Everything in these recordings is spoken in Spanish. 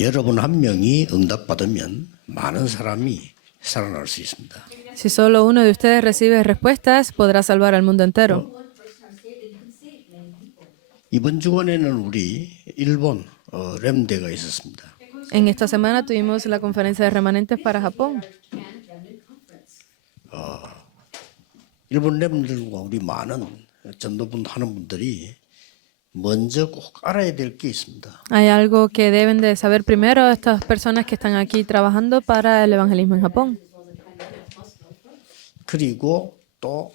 여러분 한 명이 응답받으면 많은 사람이 살아날 수 있습니다. Si solo uno de ustedes recibe respuestas, podrá salvar al mundo entero. 이번 주간에는 우리 일본 렘대가 있었습니다. En esta semana tuvimos la conferencia de remanentes para Japón. 일본 렘들과 우리 많은 전도분 하는 분들이 먼저 꼭 알아야 될 게 있습니다. Hay algo que deben de saber primero estas personas que están aquí trabajando para el evangelismo en Japón. 그리고 또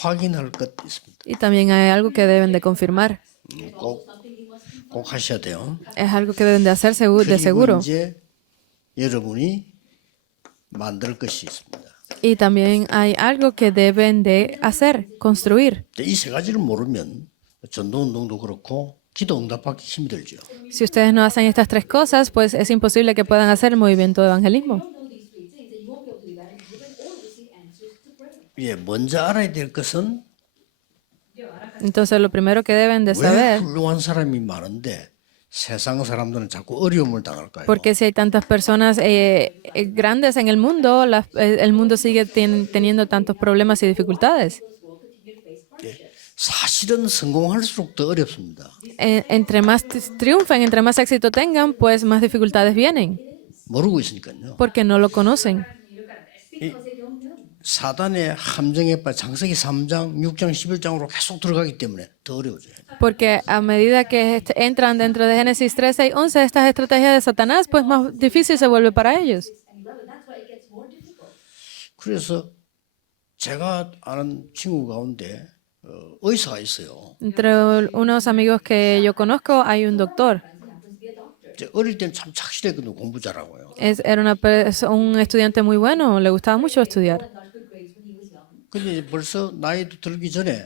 확인할 것도 있습니다. Y también hay algo que deben de confirmar. 꼭 하셔야 돼요. Es algo que deben de hacer de 그리고 seguro. 이제 여러분이 만들 것이 있습니다. Y también hay algo que deben de hacer, construir. 이 세 가지를 모르면 전도운동도 그렇고 기도 응답받기 힘이 들죠. Si ustedes no hacen estas tres cosas, pues es imposible que puedan hacer el movimiento de evangelismo. 예, 먼저 알아야 될 것은 Entonces, lo primero que deben de 왜 saber, 훌륭한 사람이 많은데 세상 사람들은 자꾸 어려움을 당할까요? porque si hay tantas personas grandes en el mundo, el mundo sigue teniendo tantos problemas y dificultades. 사실은 성공할수록 더 어렵습니다. Entre más triunfen, entre más éxito tengan, pues más dificultades vienen, 모르고 있으니까요. porque no lo conocen. 사단의 함정에 빠져 창세기 3장, 6장, 11장으로 계속 들어가기 때문에 더 어려워져요. Porque a medida que entran dentro de Génesis 13 y 11, estas estrategias de Satanás, pues más difícil se vuelve para ellos. 그래서 제가 아는 친구 가운데 의사가 있어요. Entre unos amigos que yo conozco hay un doctor. 어릴 때는 참 착실했거든요. 공부 잘하고요. Era un estudiante muy bueno, le gustaba mucho estudiar. 근데 이제 벌써 나이도 들기 전에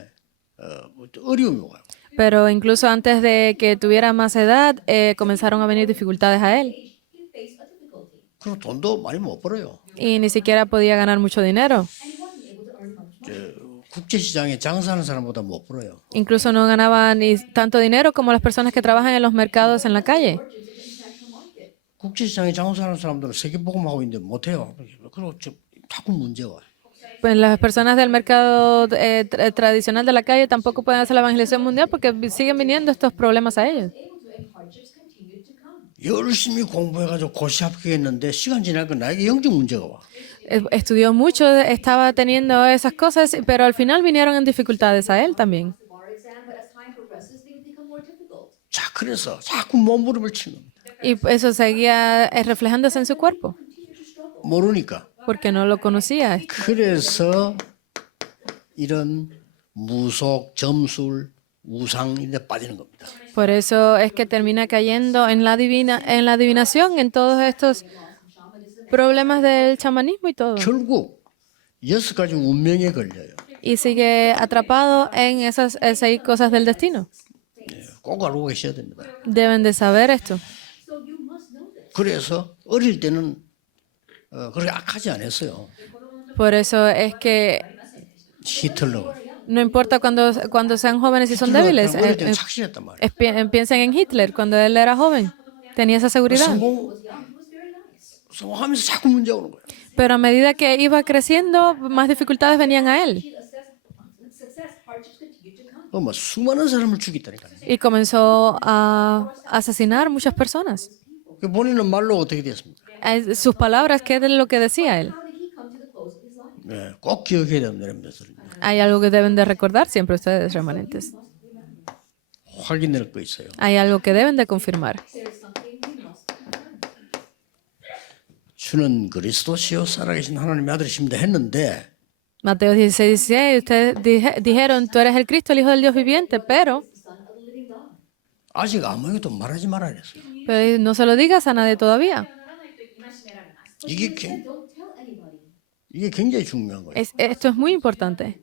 어려움이 와요. Pero incluso antes de que tuviera más edad, comenzaron a venir dificultades a él. 그리고 돈도 많이 못 벌어요. Y ni siquiera podía ganar mucho dinero. 국제시장에 장사하는 사람보다 못 벌어요. Incluso no ganaba ni tanto dinero como las personas que trabajan en los mercados en la calle. 국제시장에 장사하는 사람들은 세계복음하고 있는데 못해요. 그리고 자꾸 문제 와요. Pues las personas del mercado tradicional de la calle tampoco pueden hacer la evangelización mundial porque siguen viniendo estos problemas a ellos. 열심히 공부해가지고 고시 합격했는데 시간 지나니까 나에게 영적 문제가 와. Estudió mucho, estaba teniendo esas cosas, pero al final vinieron en dificultades a él también. 자, 그래서 자꾸 몸부림을 치는 겁니다. Y eso seguía reflejándose en su cuerpo, 모르니까. porque no lo conocía. 그래서 이런 무속, 점술, 우상 이런 데 빠지는 겁니다. Por eso es que termina cayendo en la adivinación, en todos estos problemas del chamanismo y todo. 결국 6가지 운명에 걸려요. Y sigue atrapado en esas 6 cosas del destino. 꼭 알고 계셔야 됩니다. Deben de saber esto. 그래서 어릴 때는 그렇게 악하지 않았어요. Por eso es que 히틀러. no importa cuando sean jóvenes y son débiles. 어릴 때는 착실했단 말이에요. Piensen en Hitler, cuando él era joven. Tenía esa seguridad. 성공하면서 자꾸 문제 오는 거예요. Pero a medida que iba creciendo, más dificultades venían a él. 뭐 수많은 사람을 죽였다니까요. Y comenzó a asesinar muchas personas. 본인은 말로 어떻게 됐습니까? Sus palabras, ¿qué es lo que decía él? 네, 꼭 기억해야 됩니다. Hay algo que deben de recordar siempre ustedes, remanentes. 확인할 거 있어요. Hay algo que deben de confirmar. 주는 그리스도시요 살아계신 하나님의 아들이십니다 했는데 Mateo 16:16, ustedes dijeron, tú eres el Cristo, el Hijo del Dios viviente, pero 아직 아무에게도 말하지 말아야 했어요. no se lo digas a nadie todavía. 이게 굉장히 중요한 거예요. Esto es muy importante.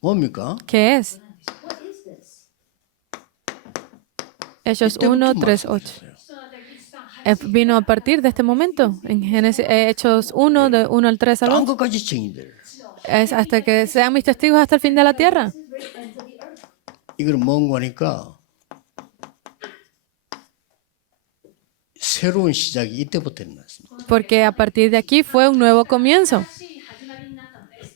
뭡니까? ¿Qué es? Hechos 1, 3, 8. Vino a partir de este momento, en Hechos 1, de 1 al 3 al 딴 8. 것까지 증인들. Es hasta que sean mis testigos hasta el fin de la tierra. 이걸 뭔가 하니까 새로운 시작이 이때부터 일어났습니다. Porque a partir de aquí fue un nuevo comienzo.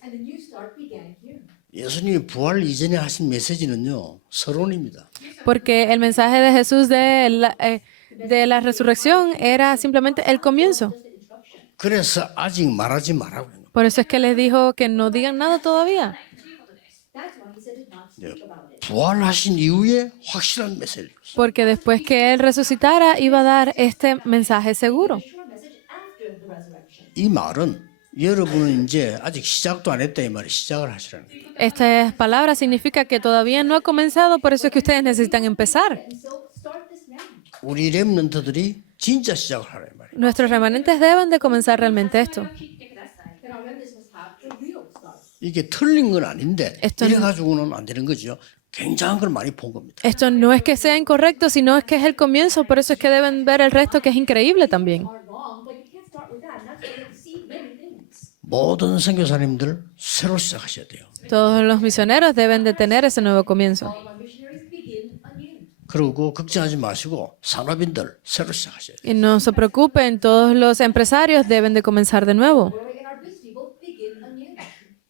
And the new start began here. 예수님이 부활 이전에 하신 메시지는요, 서론입니다. Porque el mensaje de Jesús de la resurrección era simplemente el comienzo. 그래서 아직 말하지 말라고 해요. Por eso es que les dijo que no digan nada todavía. That's why he said to not speak about it. 부활하신 이후에 확실한 메시지를 줬어요. Porque después que Él resucitara, iba a dar este mensaje seguro. Sure message after the resurrection. 이 말은 여러분은 이제 아직 시작도 안 했다 이 말이 시작을 하시라는 거예요. Esta palabra significa que todavía no ha comenzado, por eso es que ustedes necesitan empezar. And so start this now. 우리 렘넌트들이 진짜 시작을 하라 이 말이에요. Nuestros remanentes deben de comenzar realmente esto. Then our remnants must have the real start. 이게 틀린 건 아닌데 esto 이래 가지고는 안 되는 거죠. 굉장한 걸 많이 본 겁니다. Esto no es que sea incorrecto, sino es que es el comienzo, por eso es que deben ver el resto que es increíble también. Are wrong, but you can't start with that. And that's where you see many things. 모든 선교사님들 새로 시작하셔야 돼요. Todos los misioneros deben de tener ese nuevo comienzo. All of our missionaries begin anew. 그리고 걱정하지 마시고 산업인들 새로 시작하셔야 돼요. Y no se preocupen, todos los empresarios deben de comenzar de nuevo. Worry and our business people begin anew.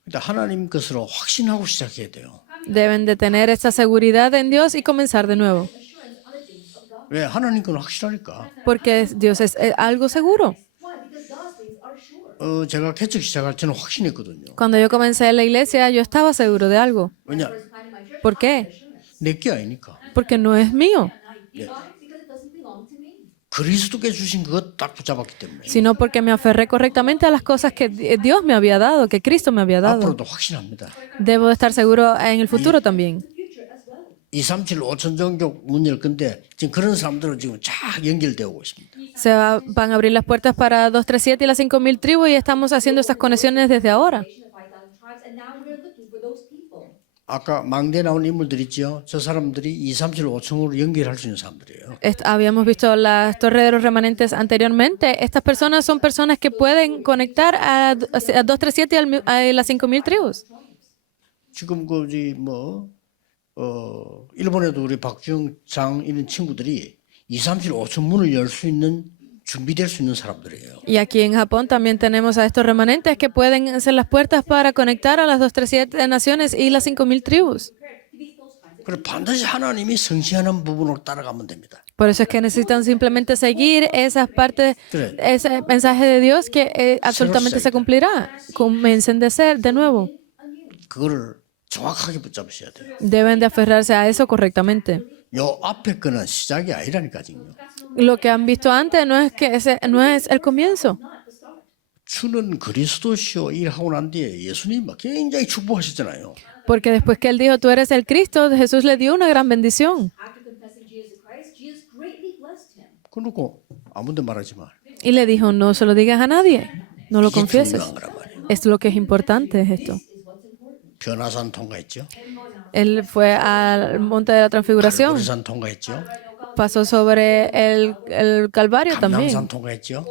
근데 하나님 것으로 확신하고 시작해야 돼요. Deben de tener esta seguridad en Dios y comenzar de nuevo. Assurance on the things of God. 왜? 하나님 건 확실하니까. Porque Dios es algo seguro. Why? Because God's things are sure. 제가 개척 시작할 때는 확신했거든요. Cuando yo comencé en la iglesia, yo estaba seguro de algo. 왜냐? Planting my church, ¿Por qué? 내 게 아니니까. Porque no es mío, because it doesn't belong to me. 그리스도께 주신 그것 딱 붙잡았기 때문에 sino porque me aferré correctamente a las cosas que Dios me había dado, que Cristo me había dado. 앞으로도 확신합니다. Debo de estar seguro en el futuro también. Future as well. 237 5천 종교 문 열 건데 지금 그런 사람들은 지금 쫙 연결되어 오고 있습니다. Van a abrir las puertas para 237 y las 5,000 tribus y estamos haciendo esas conexiones desde ahora. Nation of 5,000 tribes, and now we're looking for those people. 아까 망대 나온 인물들 있죠. 저 사람들이 237 5층으로 연결할 수 있는 사람들이에요. Habíamos visto las torres de los remanentes anteriormente. Estas personas son personas que pueden conectar a 237 y las 5,000 tribus. 지금 일본에도 우리 박주영 장 이런 친구들이 237 5층 문을 열 수 있는 준비될 수 있는 사람들이에요. Y aquí en Japón también tenemos a estos remanentes que pueden hacer las puertas para conectar a las 237 naciones y las 5,000 tribus. 그래 반드시 하나님이 성취하는 부분으로 따라가면 됩니다. Por eso es que necesitan simplemente seguir esas partes, Correcto. ese mensaje de Dios que absolutamente se cumplirá. Comiencen de ser de nuevo. 그거를 정확하게 붙잡으셔야 돼요. Deben de aferrarse a eso correctamente. 요 앞에 거는 시작이 아니라니까요. Lo que han visto antes no es que no es el comienzo. 주는 그리스도시요 일하고 난 뒤에 예수님 막 굉장히 축복하셨잖아요. Porque después que él dijo, tú eres el Cristo, Jesús le dio una gran bendición. After confessing Jesus Christ, Jesus greatly blessed him. 그러고 아무데 말하지 마. Y le dijo, no se lo digas a nadie, no lo 이게 confieses. 중요한 거란 말이에요. Es lo que es importante, es esto. Is what's important. 변화산 통과했죠. Él fue al monte de la transfiguración, 갈보리산 통과했죠. pasó sobre el Calvario también. 감남산 통과했죠.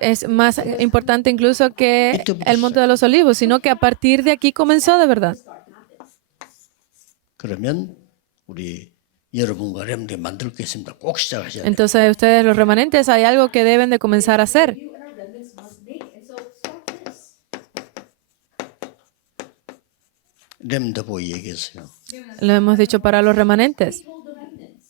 Es más importante incluso que el monte de los olivos, sino que a partir de aquí comenzó de verdad. 그러면 우리 여러분과 렘들이 만들 게 있습니다. 꼭 시작하셔야 돼요. Entonces ustedes los remanentes hay algo que deben de comenzar a hacer. You and our remnants must make. And so start this. 렘더 보이 얘기했어요. Lo hemos dicho para los remanentes. Told the remnants.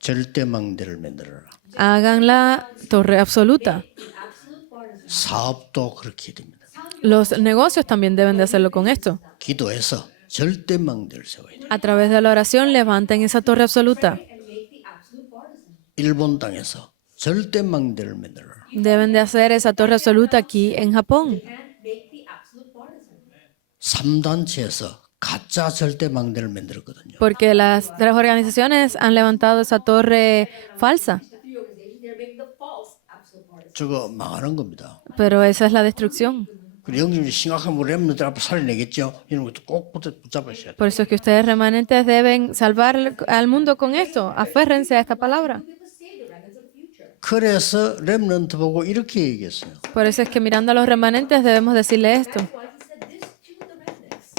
절대망대를 만들어라. Hagan la torre absoluta. Absolute partisan. 사업도 그렇게 해야 됩니다. Los negocios también deben de hacerlo con esto. 기도해서 절대망대를 세워야 돼요. A través de la oración levanten esa torre absoluta. And make the absolute partisan. 일본 땅에서 절대망대를 만들어라. Deben de hacer esa torre absoluta aquí en Japón. And make the absolute partisan. 3단체에서 가짜 절대망대를 만들었거든요. Porque las tres organizaciones han levantado esa torre falsa. The three organizations, they're making the false absolute partisan. 저거 망하는 겁니다. Pero esa es la destrucción. 그리고 영적인 심각한 렘너들 앞에 살려내겠죠. 이런 것도 꼭 붙잡으셔야 돼요. Por eso es que ustedes remanentes deben salvar al mundo con esto. Aférrense a esta palabra. We're going to save the remnants of the future. 그래서 렘넌트 보고 이렇게 얘기했어요. Por eso es que mirando a los remanentes debemos decirle esto. That's why he said this to the remnants.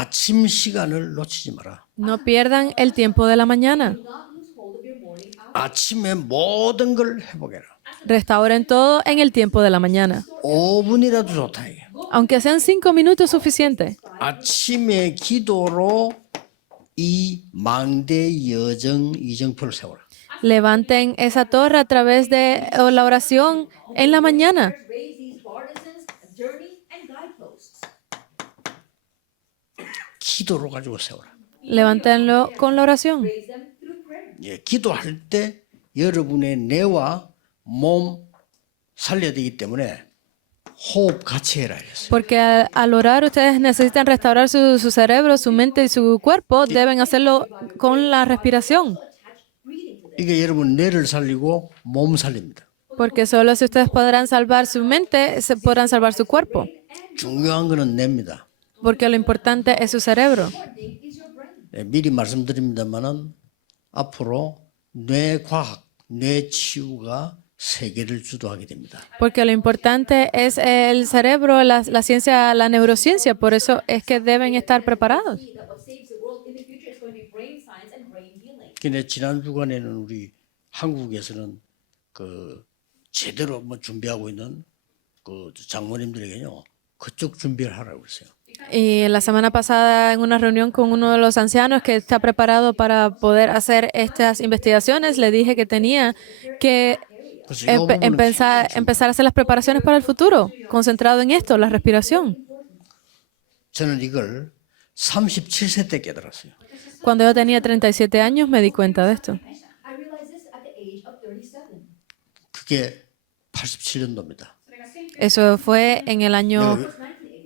아침 시간을 놓치지 마라. No pierdan el tiempo de la mañana. not lose hold of your morning hour. 아침에 모든 걸 회복해라. Restauren todo en el tiempo de la mañana. 5분이라도 좋다 이게. Aunque sean 5 minutos suficiente. 아침에 기도로 이 망대 여정 이정표를 세워라. Levanten esa torre a través de la oración en la mañana. Raise these partisans, a journey, and guideposts. 기도로 가지고 세워라. Levántenlo con la oración. Raise them through prayer. 예, 기도할 때 여러분의 뇌와 몸 살려야 되기 때문에 호흡 같이 해라 이랬어요. Porque al orar ustedes necesitan restaurar su cerebro, su mente y su cuerpo. Deben hacerlo con la respiración. 이게 여러분 뇌를 살리고 몸 살립니다. Porque solo si ustedes podrán salvar su mente, se podrán salvar su cuerpo. 중요한 거는 뇌입니다. Porque lo importante es su cerebro. 예, 미리 말씀드립니다만은 앞으로 뇌과학, 뇌치유가 세계를 주도하게 됩니다. Porque lo importante es el cerebro, la ciencia, la neurociencia. Por eso es que deben estar preparados. That what saves the world in the future is going to be brain science and brain healing. 근데 지난 주간에는 우리 한국에서는 그 제대로 뭐 준비하고 있는 그 장모님들에게요 그쪽 준비를 하라고 그랬어요. Y la semana pasada en una reunión con uno de los ancianos que está preparado para poder hacer estas investigaciones, le dije que tenía que 그래서 이 부분은 empezar a hacer las preparaciones para el futuro, concentrado en esto, la respiración. 저는 이걸 37세 때 깨달았어요. Cuando yo tenía 37 años me di cuenta de esto. I realized this at the age of 37. 그게 87년도입니다. Eso fue en el año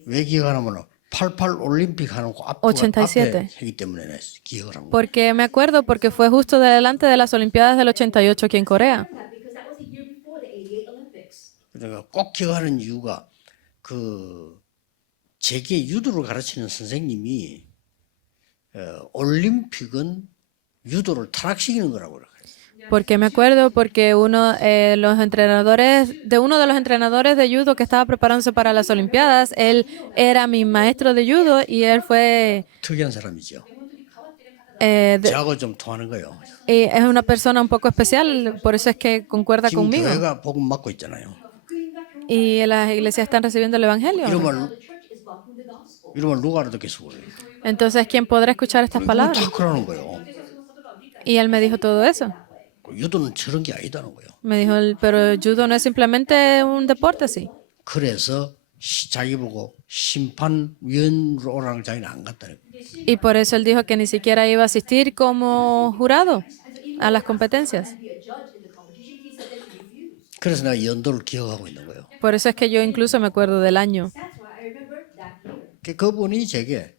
왜 기억하냐면 88 올림픽 하는 거 앞에 87. 하기 때문에 기억을 한 거예요. Porque me acuerdo porque fue justo delante de las Olimpiadas del 88 aquí en Corea. Because that was the year before the 88 Olympics. 그러니까 꼭 기억하는 이유가 그 제게 유도를 가르치는 선생님이 올림픽은 유도를 타락시키는 거라고 그래요. Porque me acuerdo porque uno de los entrenadores de judo que estaba preparándose para las Olimpiadas, él era mi maestro de judo y él fue 특이한 사람이죠. de- 저하고 좀 통하는 거예요. es una persona un poco especial, por eso es que concuerda 지금 conmigo. 교회가 복음 받고 있잖아요. Y las iglesias están recibiendo el evangelio. 이러면 The church is welcoming the gospel. 이러면 누가 알아듣겠어 그래요. Entonces, ¿quién podrá escuchar estas palabras? 다 그러는 거예요. Y él me dijo todo eso. 유도는 저런 게 아니다는 거예요. Me dijo, pero judo no es simplemente un deporte así. 그래서 자기 보고 심판위원으로 오라는 자기는 안 갔다는 거예요. Y por eso él dijo que ni siquiera iba a asistir como jurado a las competencias. Be a judge in the competition. He said that he refused. 그래서 내가 연도를 기억하고 있는 거예요. Por eso es que yo incluso me acuerdo del año. That's why I remember that year. 그분이 제게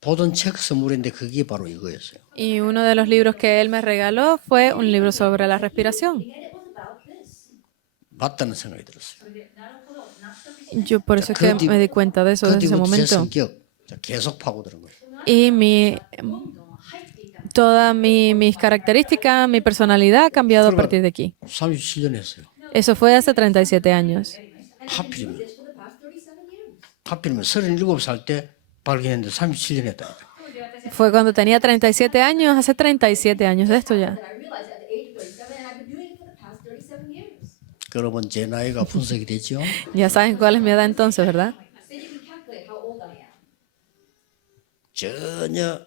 보던 책 선물인데 그게 바로 이거였어요. Y uno de los libros que él me regaló fue un libro sobre la respiración. And it was about this. 맞다는 생각이 들었어요. Yo por eso es que me di cuenta de eso 그 desde ese 뒤부터 제 momento. 성격 계속 파고드는 거예요. Y todas mis características, mi personalidad ha cambiado a partir de aquí. 37년 했어요. Eso fue hace 37 años. 하필이면 This for the past 37 years. 하필이면 37살 때 발견했는데 37년 했다니까. Fue cuando tenía 37 años, hace 37 años de esto ya. And I realized at the age of 37, and I've been doing it for the past 37 years. 여러분 제 나이가 분석이 되죠. Ya saben cuál es mi edad entonces, ¿verdad? So you can calculate how old I am. 전혀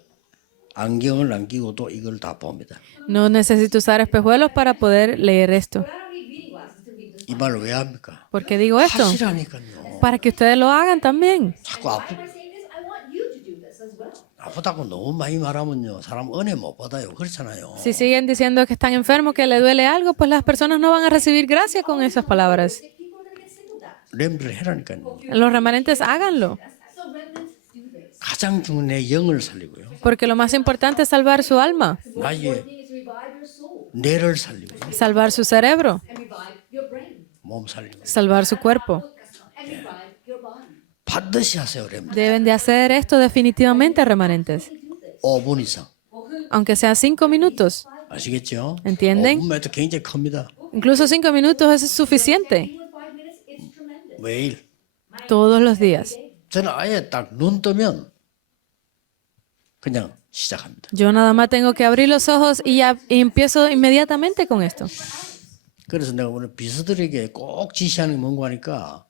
안경을 안 끼고도 이걸 다 봅니다. No necesito usar espejuelos para poder leer esto. But I don't need reading glasses to read this. 이 말을 왜 합니까? ¿Por qué digo esto? 하시라니까요. Para que ustedes lo hagan también. 자꾸 Why am I saying this? I want you to do this as well. 아프다고 너무 많이 말하면요 사람 은혜 못 받아요. 그렇잖아요. Si siguen diciendo que están enfermos, que le duele algo, pues las personas no van a recibir gracia con esas palabras. People are going to get singled out. 렘비를 해라니까요. Los remanentes háganlo, So remnants do this. 가장 중요한 내 영을 살리고요. porque lo más importante es salvar su alma, 나의 The thing is to revive your soul 뇌를 살리고요. salvar su cerebro, and revive your brain 몸 살리고 salvar su cuerpo. and revive your body. 반드시 하세요. 렘비. Deben de hacer esto definitivamente, remanentes, 5분 이상. aunque sea 5 minutos. 아시겠죠? ¿Entienden? 5분만 해도 굉장히 큽니다. Incluso 5 minutos es suficiente Even 5 minutes, it's tremendous. 매일. todos los días. 저는 아예 딱 눈 뜨면 그냥 시작합니다. Yo nada más tengo que abrir los ojos y ya y empiezo inmediatamente con esto. 그래서 내가 오늘 비서들에게 꼭 지시하는 게 뭔가 하니까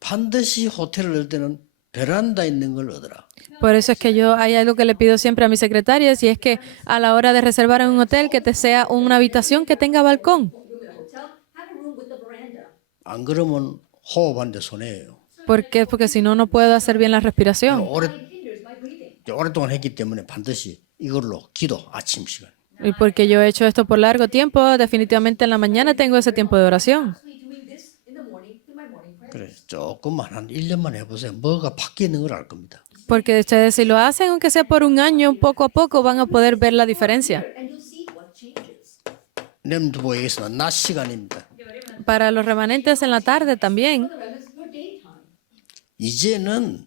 반드시 호텔을 얻을 때는 베란다 있는 걸 얻어라. Por eso es que yo hay algo que le pido siempre a mis secretarias y es que a la hora de reservar en un hotel que te sea una habitación que tenga balcón. room in a hotel, have a room with the veranda. 안 그러면 호흡하는데 손해예요. ¿Por qué? Porque si no, no puedo hacer bien la respiración. It hinders my breathing. 오랫동안 했기 때문에 반드시 이걸로 기도 아침 시간. Y porque yo he hecho esto por largo tiempo, definitivamente en la mañana tengo ese tiempo de oración. Me doing this in the morning through my morning prayer. 그래 조금만 한 1년만 해보세요. 뭐가 바뀌는 걸 알 겁니다. Porque ustedes si lo hacen, aunque sea por un año, poco a poco van a poder ver la diferencia. And you'll see what changes. 렘드보에게서는 낮 시간입니다. Para los remanentes en la tarde también. The rest is your daytime. 이제는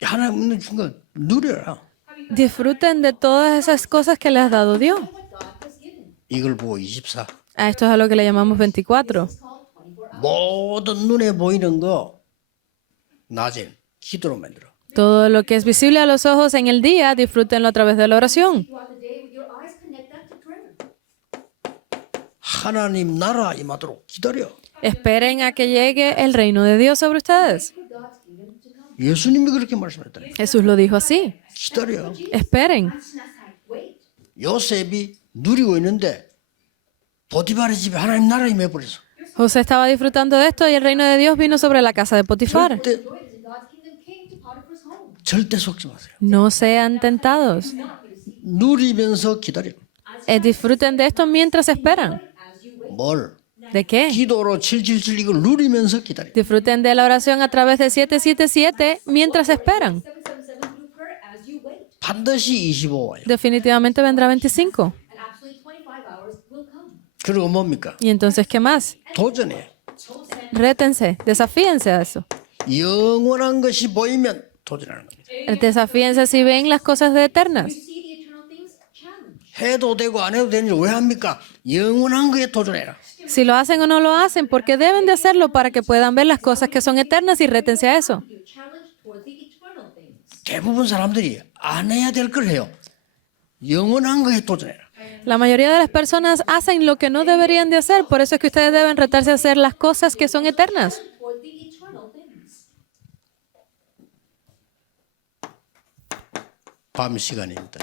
하나님 있는 순간 누려라. Disfruten de todas esas cosas que les ha dado Dios. What God has given. 이걸 보고 24. A esto es a lo que le llamamos 24. It's called 24 hours. 모든 눈에 보이는 거 낮에 기도로 만들어. Todo lo que es visible a los ojos en el día, disfrútenlo a través de la oración. Throughout the day with your eyes connect that to prayer. 하나님 나라 임하도록 기다려. Esperen a que llegue el reino de Dios sobre ustedes. For God's kingdom to come. 예수님이 그렇게 말씀했다니. Jesús lo dijo así. 기다려. Esperen. Wait. 요셉이 누리고 있는데 보디발의 집에 하나님 나라 임해버렸어. José estaba disfrutando de esto y el reino de Dios vino sobre la casa de Potifar. 절대, Joy is in God's kingdom came to Potiphar's home. 절대 속지 마세요. No sean tentados. 누리면서 기다려. Disfruten de esto mientras esperan. As you wait. 뭘? ¿De qué? 기도로 777 이걸 누리면서 기다려. Disfruten de la oración a través de 777 mientras esperan. 777 through prayer as you wait. 반드시 25 와요. Definitivamente vendrá 25. And absolutely 25 hours will come. 그리고 뭡니까? ¿Y entonces qué más? 도전해. Rétense, desafíense a eso. 영원한 것이 보이면 도전하는 겁니다. Desafíense si ven las cosas de eternas. See the eternal things, challenge. 해도 되고 안 해도 되는 일 왜 합니까? 영원한 거에 도전해라. Si lo hacen o no lo hacen, porque deben de hacerlo para que puedan ver las cosas que son eternas y rétense a eso. You challenge toward the eternal things. 대부분 사람들이 안 해야 될 걸 해요. 영원한 거에 도전해라. La mayoría de las personas hacen lo que no deberían de hacer, por eso es que ustedes deben retarse a hacer las cosas que son eternas. Toward the eternal things. 밤 시간입니다.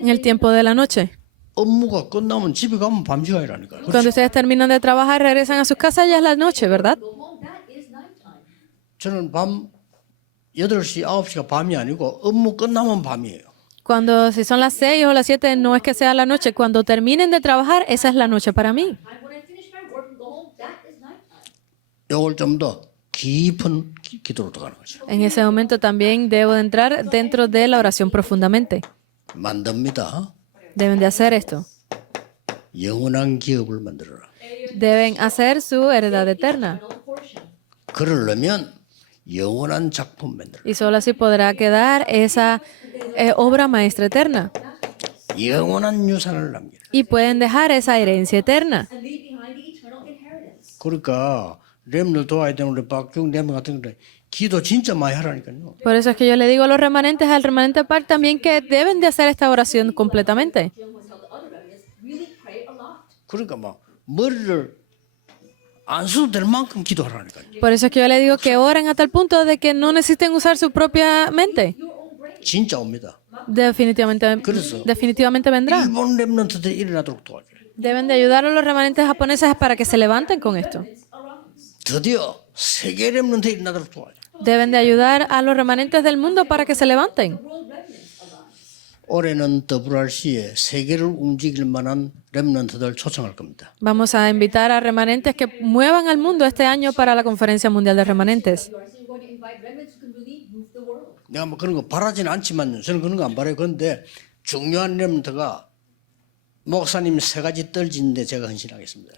En el tiempo de la noche. 업무가 끝나면 집에 가면 밤 시간이라니까요. Cuando ustedes terminan de trabajar, regresan a sus casas, ya es la noche, ¿verdad? Go home, that is nighttime. 저는 밤 8시, 9시가 밤이 아니고 업무 끝나면 밤이에요. Cuando si son las 6 o las 7, no es que sea la noche. Cuando terminen de trabajar, esa es la noche para mí. And when I finish my work and go home, that is nighttime. 이걸 좀 더 깊은 기도로 들어가는 거죠. En ese momento también debo de entrar dentro de la oración profundamente. 만듭니다. Deben de hacer esto. 영원한 기업을 만들어라. Deben hacer su heredad eterna. Eternal portion. 그러려면 영원한 작품 만들어라. Y solo así podrá quedar esa obra maestra eterna. 영원한 유산을 남기라. Y pueden dejar esa herencia eterna. And leave behind the eternal inheritance. 그러니까 렘들 도와야 되는 우리 박중 렘 같은 데 기도 진짜 많이 하라니까요. Por eso es que yo le digo a los remanentes, al remanente Park también, que deben de hacer esta oración completamente. Jim was held the other remnants really pray a lot. 그러니까 막 머리를 안 써도 될 만큼 기도하라니까요. Por eso es que yo le digo que oren a tal punto de que no necesiten usar su propia mente. Your own brain. 진짜 옵니다. Definitivamente vendrá. 일본 렘넌트들이 일어나도록 도와줘요. Deben de ayudar a los remanentes japoneses para que se levanten con esto. 드디어 세계 렘넌트들이 일어나도록 도와줘요. Deben de ayudar a los remanentes del mundo para que se levanten. World remnants arise. 올해는 WRC에 세계를 움직일 만한 렘넌트들 초청할 겁니다. Vamos a invitar a remanentes que muevan al mundo este año para la Conferencia Mundial de Remanentes. You are still going to invite remnants who can really move the world. 내가 뭐 그런 거 바라지는 않지만 저는 그런 거 안 바라요. 그런데 중요한 렘넌트가 목사님 3가지 떨지는데 제가 헌신하겠습니다.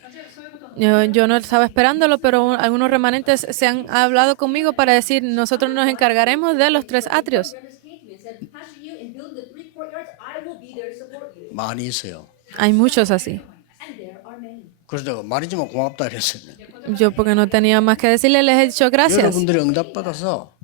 Yo no estaba esperándolo, pero algunos remanentes se han hablado conmigo para decir, nosotros nos encargaremos de los 3 atrios. Remnants came to me and said, Pastor, you in building the 3 courtyards, I will be there to support you. 많이 있어요. Hay muchos así. And there are many. 그래서 내가 말이지만 고맙다 그랬어요. Yo porque no tenía más que decirle, les he dicho gracias. 여러분들의 응답받아서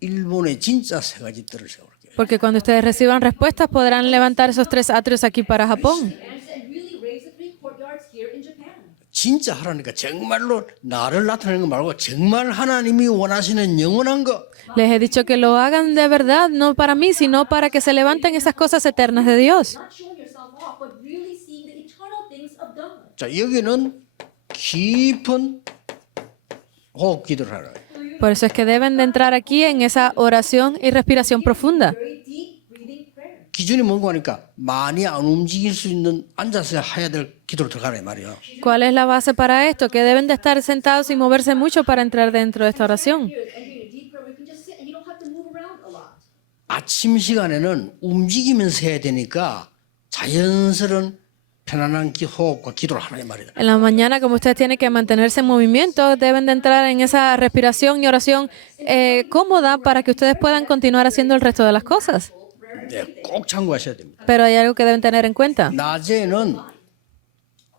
일본에 진짜 3가지 뜰을 세울게요. Porque cuando ustedes reciban respuestas podrán levantar esos 3 atrios aquí para Japón. And really raise the 3 courtyards here in Japan. 진짜 하라니까 정말로 나를 나타내는 거 말고 정말 하나님이 원하시는 영원한 거. Les he dicho que lo hagan de verdad, no para mí, sino para que se levanten esas cosas eternas de Dios. Not showing yourself off, but really seeing the eternal things of God. 자, 여기는 깊은 호흡 기도를 하라. Por eso es que deben de entrar aquí en esa oración y respiración profunda. Very deep breathing prayer. 기준이 뭔가 하니까 많이 안 움직일 수 있는 앉아서 해야 될 기도로 들어가라 이 말이야. ¿Cuál es la base para esto? Que deben de estar sentados y moverse mucho para entrar dentro de esta oración. Here is entering a deep prayer where you can just sit and you don't have to move around a lot. 아침 시간에는 움직이면서 해야 되니까 자연스러운 편안한 호흡과 기도를 하라 이 말이다. En la mañana, como ustedes tienen que mantenerse en movimiento, deben de entrar en esa respiración y oración cómoda para que ustedes puedan continuar haciendo el resto de las cosas. 네, 꼭 참고하셔야 됩니다. Pero hay algo que deben tener en cuenta. 낮에는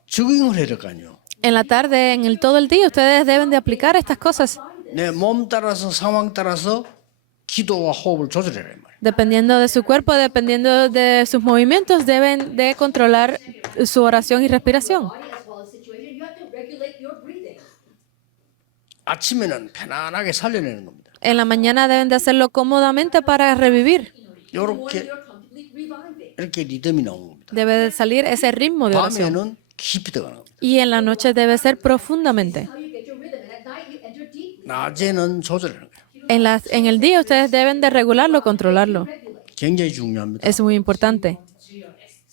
조깅을 해야 될 거 아니에요. En la tarde, todo el día, ustedes deben de aplicar estas cosas. 내 몸 따라서 상황 따라서 기도와 호흡을 조절해라 이 말이에요. Dependiendo de su cuerpo, dependiendo de sus movimientos, deben de controlar su oración y respiración. Body as well as situation, you have to regulate your breathing. 아침에는 편안하게 살려내는 겁니다. En la mañana deben de hacerlo cómodamente para revivir. When 이렇게 you're comfortably reviving. 이렇게 리듬이 나오는 겁니다. Debe de salir ese ritmo de oración. 밤에는 깊이 들어가는 겁니다. Y en la noche debe ser profundamente. How you get your rhythm, and at night you enter deeply. 낮에는 조절하는 거예요. En el día ustedes deben de regularlo, controlarlo. 굉장히 중요합니다. Es muy importante.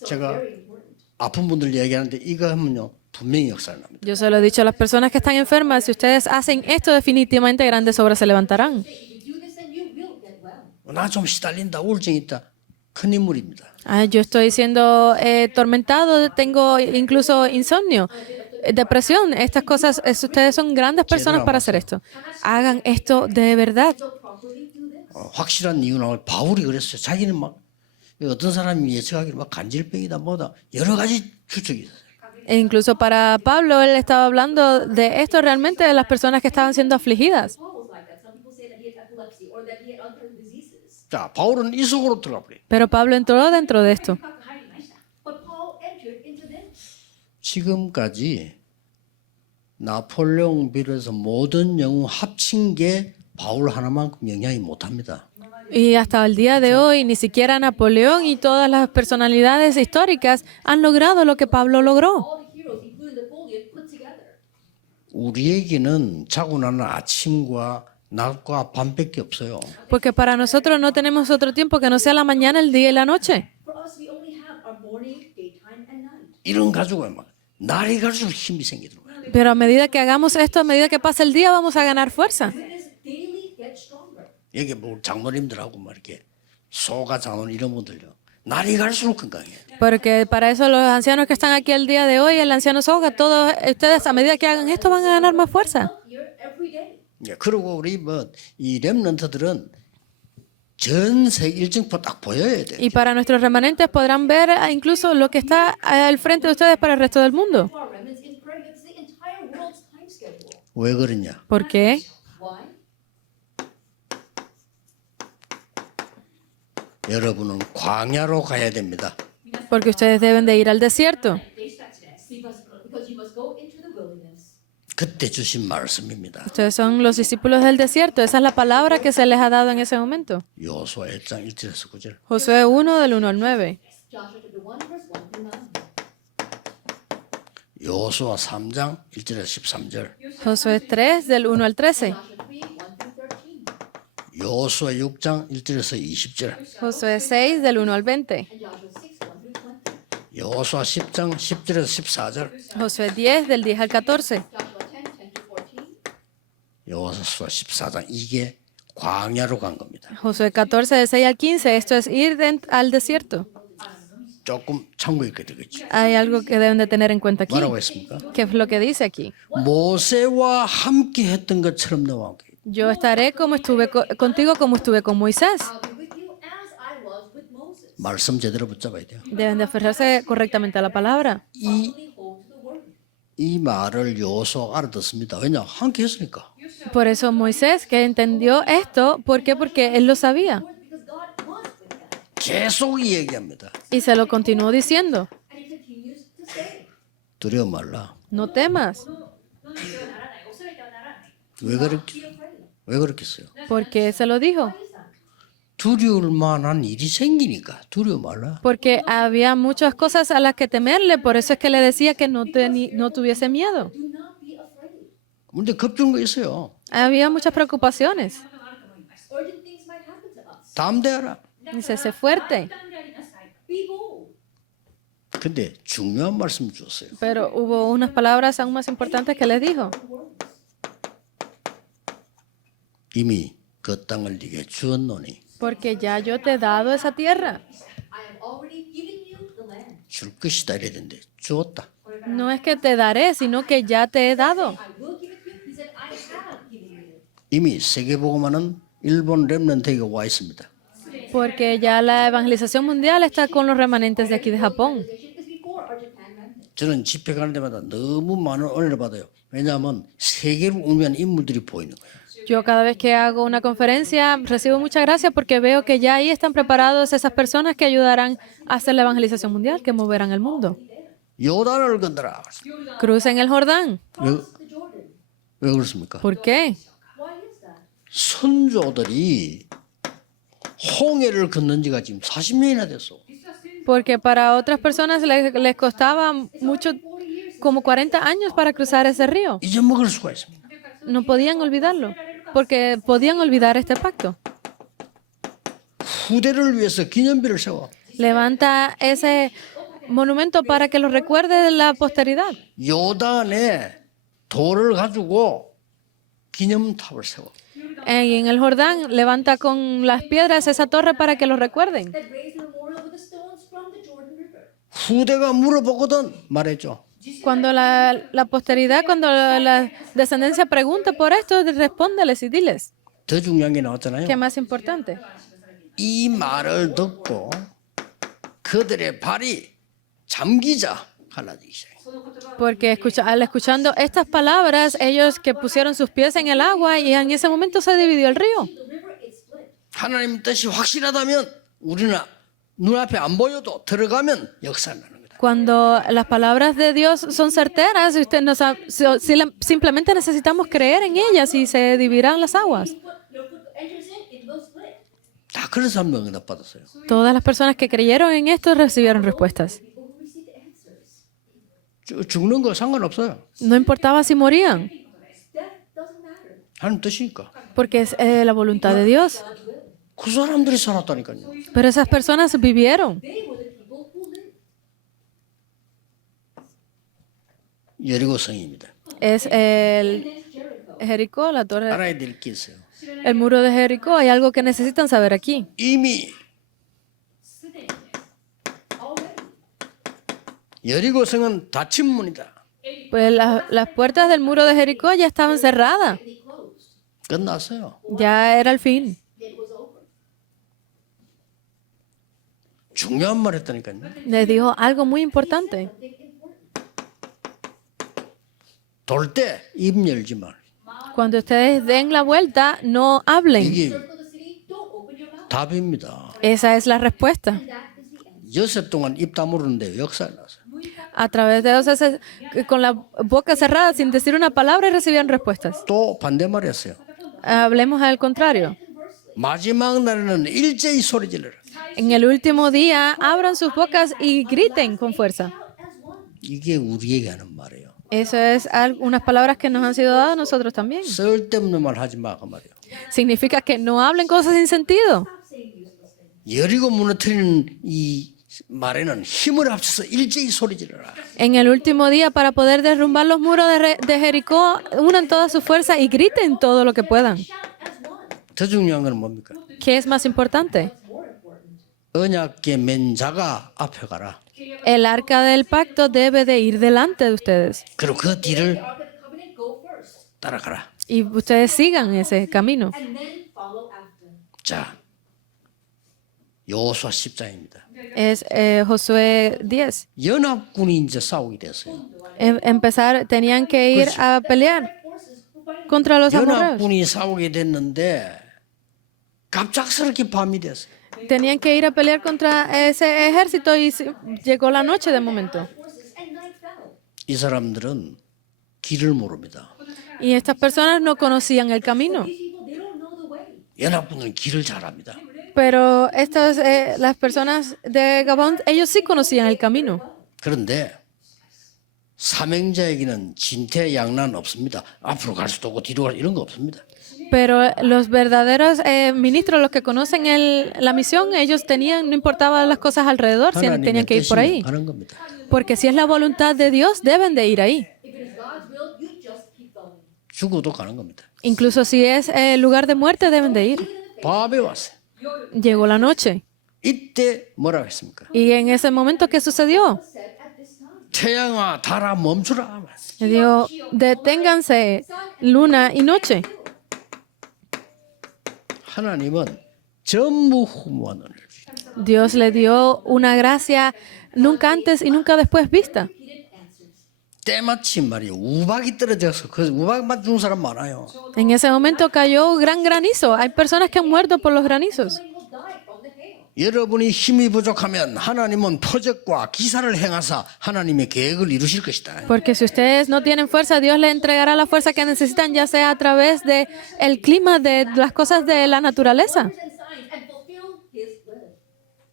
제가 아픈 분들 얘기하는데 이거 하면요 분명히 역사를 납니다. Yo se lo he dicho a las personas que están enfermas, si ustedes hacen esto, definitivamente grandes obras se levantarán. If you do this, then you will get well. 나 좀 시달린다 우울증 있다 큰 인물입니다. Yo estoy siendo tormentado, tengo incluso insomnio, depresión. Estas cosas, ustedes son grandes personas para hacer esto. Hagan esto de verdad. Properly do this. 확실한 이유는 바울이 그랬어요. 자기는 막 어떤 사람이 예측하기를 막 간질병이다 뭐다 여러 가지 추측이 있어요. E incluso para Pablo, él estaba hablando de esto realmente de las personas que estaban siendo afligidas. Paul was like that. Some people say that he had epilepsy or that he had other diseases. 자 바울은 이 속으로 들어가 버려요. Pero Pablo entró dentro de esto. But Paul entered into this. 지금까지 나폴레옹 비롯해서 모든 영웅 합친 게 바울 하나만큼 영향이 못합니다. Y hasta el día de hoy, ni siquiera Napoleón y todas las personalidades históricas han logrado lo que Pablo logró. All the heroes, including Napoleon, put together. 우리에게는 자고 나는 아침과 낮과 밤밖에 없어요. Porque para nosotros no tenemos otro tiempo que no sea la mañana, el día y la noche. For us, we only have our morning, daytime, and night. 이런 가지고 막 날이 갈수록 힘이 생기더라고요. Pero a medida que hagamos esto, a medida que pasa el día, vamos a ganar fuerza. It is daily get stronger. 여기 뭐 장로님들하고 막 이렇게 소가 장로님 이런 분들요. 날이 갈수록 건강해요. Porque para eso los ancianos que están aquí el día de hoy, el anciano Soga, todos ustedes a medida que hagan esto van a ganar más fuerza. Here every day. 예, 그리고 우리 뭐 이 렘넌트들은 전 세계 일정표 딱 보여야 돼. Y para nuestros remanentes podrán ver incluso lo que está al frente de ustedes para el resto del mundo. For our remnants in prayer, it's the entire world's time schedule. 왜 그러냐? ¿Por qué? Why? 여러분은 광야로 가야 됩니다. Porque ustedes deben de ir al desierto. Because you must go into the wilderness. 그때 주신 말씀입니다. Ustedes son los discípulos del desierto. Esa es la palabra que se les ha dado en ese momento. 요수아 1장 1절에서 9절. Josué 1 del 1 al 9. Joshua chapter 1, verse 1 through 9. 요수아 3장 1절에서 13절. Josué 3 del 1 al 13. Joshua 3, 1 through 13. 요수아 6장 1절에서 20절. Josué 6 del 1 al 20. And Joshua 6, 1 through 20. 요수아 10장 10절에서 14절. Josué 10 del 10 al 14. Joshua 10, 10 through 14. 요수아 14장 이게 광야로 간 겁니다. Josué 14 del 6 al 15. Esto es ir al desierto. 조금 참고해야 되겠죠. Hay algo que deben de tener en cuenta aquí. 뭐라고 했습니까? ¿Qué es lo que dice aquí? 모세와 함께 했던 것처럼 너와 함께. Yo estaré como estuve contigo como estuve con Moisés. I'll be with you as I was with Moses. 말씀 제대로 붙잡아야 돼요. Deben de aferrarse correctamente a la palabra. Only hold to the word. 이 말을 요수아가 알아듣습니다. 왜냐? 함께 했으니까. Por eso Moisés, que entendió esto, ¿por qué? Porque él lo sabía. Because God was with him. 계속 얘기합니다. Y se lo continuó diciendo, And he continues to say, 두려워 말라. no temas. 왜 그렇게 왜 그렇겠어요? ¿Por qué se lo dijo? 두려울 만한 일이 생기니까 두려워 말라. Porque había muchas cosas a las que temerle, por eso es que le decía que no tuviese miedo. do not be afraid. 근데 걱정도 있어요. Había muchas preocupaciones. Urgent things might happen to us. 담대하라. Dice, sé fuerte. Be bold. 근데 중요한 말씀 주었어요. Pero hubo unas palabras aún más importantes que le dijo. 이미 그 땅을 네게 주었노니 Porque ya yo te he dado esa tierra. I have already given you the land. 줄 것이다 이래야 되는데 주었다. No es que te daré, sino que ya te he dado. I will give it to you. He said, I have given you. 이미 세계복음화는 일본 렘넌트에게 와 있습니다. Porque ya la evangelización mundial está con los remanentes de aquí de Japón. Organization is before our Japan mandate. 저는 집회 가는 데마다 너무 많은 은혜를 받아요. 왜냐하면 세계를 운영하는 인물들이 보이는 거예요. Yo cada vez que hago una conferencia recibo mucha gracia porque veo que ya ahí están preparados esas personas que ayudarán a hacer la evangelización mundial, que moverán el mundo. 요단을 건너라. Crucen el Jordán. 왜, The Jordan. 왜 그렇습니까? ¿Por qué? Why is that? 선조들이 홍해를 건넌 지가 지금 40년이나 됐어. Porque para otras personas les costaba mucho, como 40 años para cruzar ese río. 잊어먹을 수가 있습니다. No podían olvidarlo, porque podían olvidar este pacto. 후대를 위해서 기념비를 세워. Levanta ese monumento para que lo recuerde de la posteridad. 요단에 돌을 가지고 기념탑을 세워. Y en el Jordán levanta con las piedras esa torre para que lo recuerden. That raised the memorial with the stones from the Jordan River. 후대가 물어보거든 말해줘. Cuando la posteridad, cuando la descendencia pregunta por esto, respóndeles y diles. 더 중요한 게 나왔잖아요. ¿Qué más importante? 이 말을 듣고 그들의 발이 잠기자 갈라지기 시작해. Porque al escuchando estas palabras, ellos que pusieron sus pies en el agua y en ese momento se dividió el río. The river is split. 하나님 뜻이 확실하다면 우리는 눈앞에 안 보여도 들어가면 역사 나는 거다. Cuando las palabras de Dios son certeras, usted simplemente necesitamos creer en ellas y se dividirán las aguas. Your foot enters in, it will split. 다 그래서 한 명이 받았어요. Todas las personas que creyeron en esto recibieron respuestas. People who receive the answers. 죽는 거 상관없어요. No importaba si morían, Death doesn't matter. 하나님 뜻이니까. porque es la voluntad de Dios. 그 사람들이 살았다니까요. Pero esas personas vivieron. They were the people who lived. 여리고 성입니다. Es el Jericho. Jericó, la torre, 알아야 될 게 있어요. el muro de Jericó. Hay algo que necesitan saber aquí. 이미 Already. 여리고 성은 닫힌 문이다. Pues las puertas del muro de Jericó ya estaban cerradas. They closed. 끝났어요. Ya era el fin. It was over. 중요한 말 했다니까요. Les dijo algo muy importante. Something important. 돌 때 입 열지 말. Cuando ustedes den la vuelta, no hablen. 이게 Circle the city, don't open your mouth. 답입니다. Esa es la respuesta. That is the end. 여섯 동안 입 다물었는데 역사에 나왔어요. A través de 2 veces, con la boca cerrada, sin decir una palabra, y recibían respuestas. 또 반대말이었어요. Hablemos al contrario. 마지막 날에는 일제히 소리 질러라. En el último día, abran sus bocas y griten con fuerza. As one. 이게 우리에게 하는 말이에요. Eso es unas palabras que nos han sido dadas a nosotros también. 쓸데없는 말 하지 마 그 말이에요. Significa que no hablen cosas sin sentido. Stop saying useless things. 여리고 무너뜨리는 이 말에는 힘을 합쳐서 일제히 소리 질러라. En el último día, para poder derrumbar los muros de Jericó, unan toda su fuerza y griten todo lo que puedan. Shout as one. 더 중요한 건 뭡니까? ¿Qué es más importante? More important. 언약계 맨 자가 앞에 가라. El arca del pacto debe de ir delante de ustedes. 그리고 그 뒤를 The Ark of the Covenant, go first. 따라가라. Y ustedes sigan ese camino. And then follow after. 자, 여호수아 10장입니다. Es Josué 10. 연합군이 이제 싸우게 됐어요. Tenían que ir a pelear Forces who fight contra los amorreos. 연합군이 싸우게 됐는데 갑작스럽게 밤이 됐어요. Tenían que ir a pelear contra ese ejército y llegó la noche de momento. Forces and night fell. 이 사람들은 길을 모릅니다. Y estas personas no conocían el camino. These people, they don't know the way. 연합군은 길을 잘 압니다. Pero las personas de Gabón, ellos sí conocían el camino. 그런데 사명자에게는 진퇴양난 없습니다. 앞으로 갈 수도 없고 뒤로 갈 이런 거 없습니다. Pero los verdaderos ministros, los que conocen la misión, ellos no importaba las cosas alrededor, tenían 하나님의 que ir por ahí. 뜻이면 가는 겁니다. Porque si es la voluntad de Dios, deben de ir ahí. If it is God's will, you just keep going. 죽어도 가는 겁니다. Incluso si es el lugar de muerte, deben de ir. 밤에 왔어요. Llegó la noche. 이때 뭐라고 했습니까? Y en ese momento, ¿qué sucedió? Said at this time. 태양아 달아 멈추라. Le dijo, deténganse luna y noche. 하나님은 전무후무한 은혜를 주십니다. Dios le dio una gracia nunca antes y nunca después vista. Repeated answers. 때마침 말이에요. 우박이 떨어져서 그 우박만 죽은 사람 많아요. En ese momento cayó gran granizo. Hay personas que han muerto por los granizos. Many will die from the hail. 여러분이 힘이 부족하면 하나님은 표적과 기사를 행하사 하나님의 계획을 이루실 것이다. Porque si ustedes no tienen fuerza, Dios les entregará la fuerza que necesitan, ya sea a través de el clima, de las cosas de la naturaleza. And signs and fulfill his will.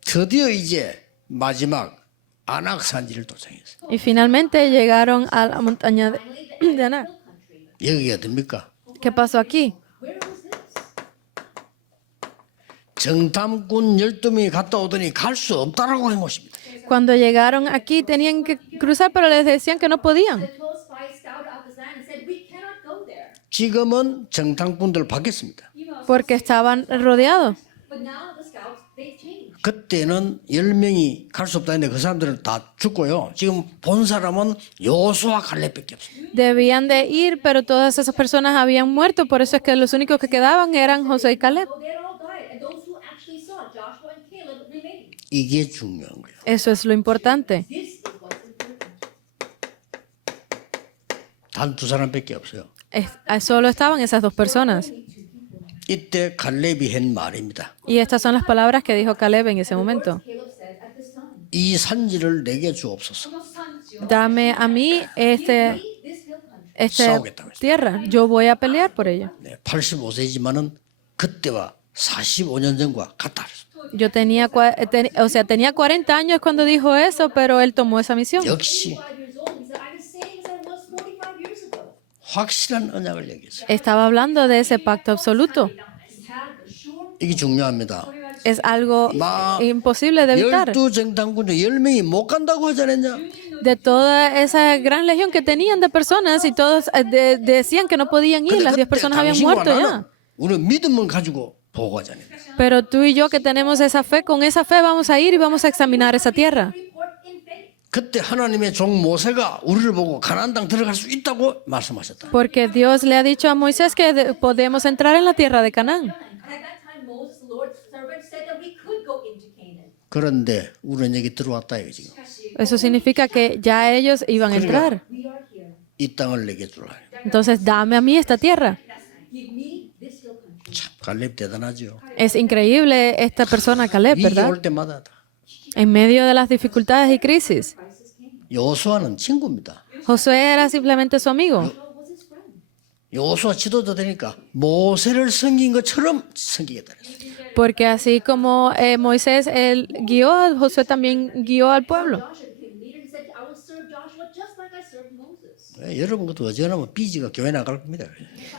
드디어 이제 마지막 안악산지를 도착했어요. Y finalmente llegaron a la montaña de Aná. Country. 여기가 어딥니까? ¿Qué pasó aquí? Where was this? 정탐꾼 12명이 갔다 오더니 갈 수 없다라고 한 것입니다. Cuando llegaron aquí tenían que cruzar, pero les decían que no podían. The 12 spies scouted out the land and said, we cannot go there. 지금은 정탐꾼들 바뀌었습니다. Porque estaban rodeados. But now the scouts, they changed. 그때는 10명이 갈 수 없다 했는데 그 사람들은 다 죽고요. 지금 본 사람은 여호수아 갈렙밖에 없습니다. Debían de ir, pero todas esas personas habían muerto. Por eso es que los únicos que quedaban eran José y Caleb. So they all died. And those who actually saw Joshua and Caleb remained. 이게 중요한 거예요. Eso es lo importante. This is what's important. 단 두 사람밖에 없어요. Solo estaban esas dos personas. 이때 갈렙이 한 말입니다. Y estas son las palabras que dijo Caleb en ese momento. Caleb said at this time, 이 산지를 내게 주옵소서. Dame a mí this hill country. esta tierra. Yo voy a pelear por ella. 네, 85세지만은 그때와 45년 전과 같다. Yo tenía 40 años cuando dijo eso, pero él tomó esa misión. 역시 5 years old. He said, I'm the same as I was 45 years ago. 확실한 언약을 얘기했어요. Estaba hablando de ese pacto absoluto. 이게 중요합니다. Es algo imposible de evitar. 12정탐꾼 중 10명이 못 간다고 하지 않았냐? De toda esa gran legión que tenían de personas y todos decían que no podían ir, las 10 personas habían muerto ya. 우리는 믿음을 가지고 보고하잖아요. Pero tú y yo que tenemos esa fe, con esa fe vamos a ir y vamos a examinar esa tierra. Report in faith. 그때 하나님의 종 모세가 우리를 보고 가나안 땅 들어갈 수 있다고 말씀하셨다. Porque Dios le ha dicho a Moisés que podemos entrar en la tierra de Canaán. And at that time, Moses, the Lord's servant, said that we could go into Canaan. 그런데 우리는 여기 들어왔다 이거 지금. Eso significa que ya ellos iban a entrar. We are here. 이 땅을 내게 주라. Entonces, dame a mí esta tierra. Give me this hill country. 참 갈렙 대단하죠. Es increíble esta persona, Caleb, 위기 ¿verdad? 올 때마다 En medio de las dificultades y crisis. 여호수아는 친구입니다. Josué era simplemente su amigo. Joshua was his friend. 여호수아 지도자 되니까 모세를 섬긴 것처럼 섬기겠다 그랬어요. Porque así como Moisés él guió, Josué también guió al pueblo. Joshua became leader. He said, I will serve Joshua just like I served Moses. 여러분 것도 어지간하면 삐지가 교회 나갈 겁니다.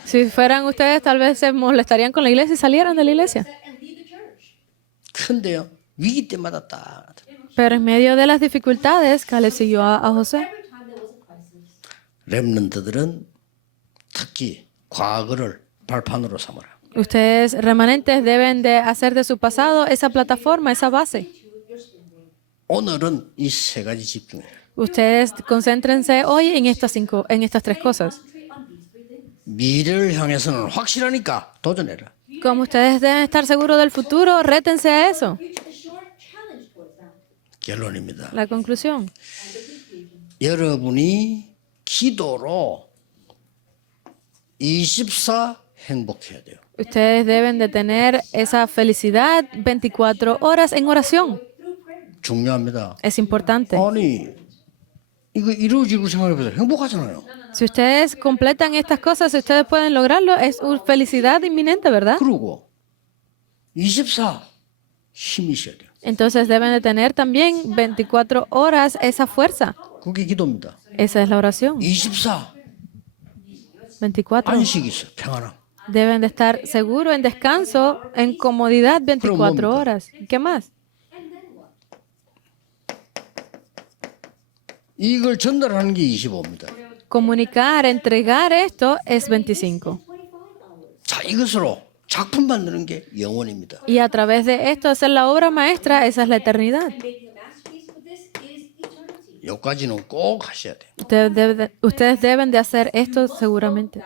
Si fueran ustedes, tal vez se molestarían con la iglesia y salieran de la iglesia. And lead the church. 근데요 위기 때마다 딱 Pero en medio de las dificultades, Caleb siguió a Josué. Every time there was a crisis. 렘넌트들은 특히 과거를 발판으로 삼으라. Ustedes remanentes deben de hacer de su pasado esa plataforma, esa base. 오늘은 이 세 가지 집중해요. Ustedes concéntrense hoy en estas tres cosas. Concentrate on these 3 things. 미래를 향해서는 확실하니까 도전해라. Como ustedes deben estar seguros del futuro, rétense a eso. Future is short. Challenge towards that. 결론입니다. La conclusión. 여러분이 기도로 24 행복해야 돼요. Ustedes deben de tener esa felicidad 24 horas en oración. 중요합니다. Es importante. 아니 이거 이루어지고 생각해보세요. 행복하잖아요. Si ustedes completan estas cosas, si ustedes pueden lograrlo, es una felicidad inminente, ¿verdad? 그리고 24 힘이 있어야 돼요. Entonces deben de tener también 24 horas esa fuerza. 그게 기도입니다. Esa es la oración. 24 24. 안식이 있어요. 평안함. Deben de estar seguros en descanso, en comodidad 24 horas. ¿Qué más? 이걸 전달하는 게 25입니다. Comunicar, entregar esto es 25. 자, 이것으로 작품 만드는 게 영원입니다. Y a través de esto hacer la obra maestra, esa es la eternidad. Making a masterpiece with this is eternity. 여기까지는 꼭 하셔야 돼요. Ustedes deben de hacer esto seguramente.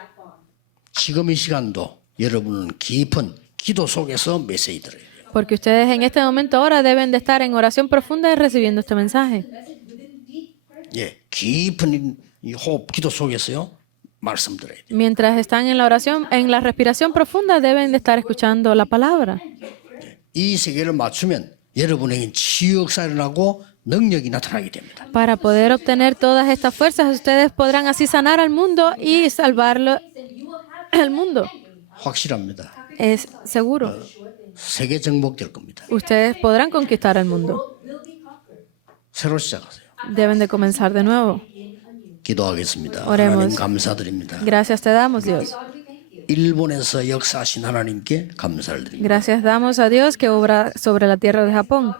지금 이 시간도 여러분은 깊은 기도 속에서 메시지 들어야 돼요. Porque ustedes en este momento ahora deben de estar en oración profunda y recibiendo este mensaje. 예, 깊은 이 호흡 기도 속에서요 말씀 들어야 돼요. Mientras están en la oración, en la respiración profunda, deben de estar escuchando la palabra. 이 세계를 맞추면 여러분에게 치유 역사 일어나고 능력이 나타나게 됩니다. Para poder obtener todas estas fuerzas, ustedes podrán así sanar al mundo y salvarlo al mundo. 확실합니다. Es seguro. 세계 정복될 겁니다. Ustedes podrán conquistar el mundo. 새로 시작하세요. Deben de comenzar de nuevo. 기도하겠습니다. Oremos. 하나님 감사드립니다. Gracias te damos, Dios. 일본에서 역사하신 하나님께 감사를 드립니다. Gracias damos a Dios que obra sobre la tierra de Japón.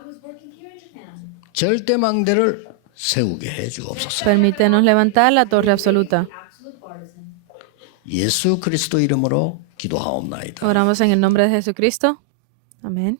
절대망대를 세우게 해 주옵소서. Permítenos levantar la torre absoluta. 예수 그리스도 이름으로 기도하옵나이다. Oramos en el nombre de Jesucristo. Amén.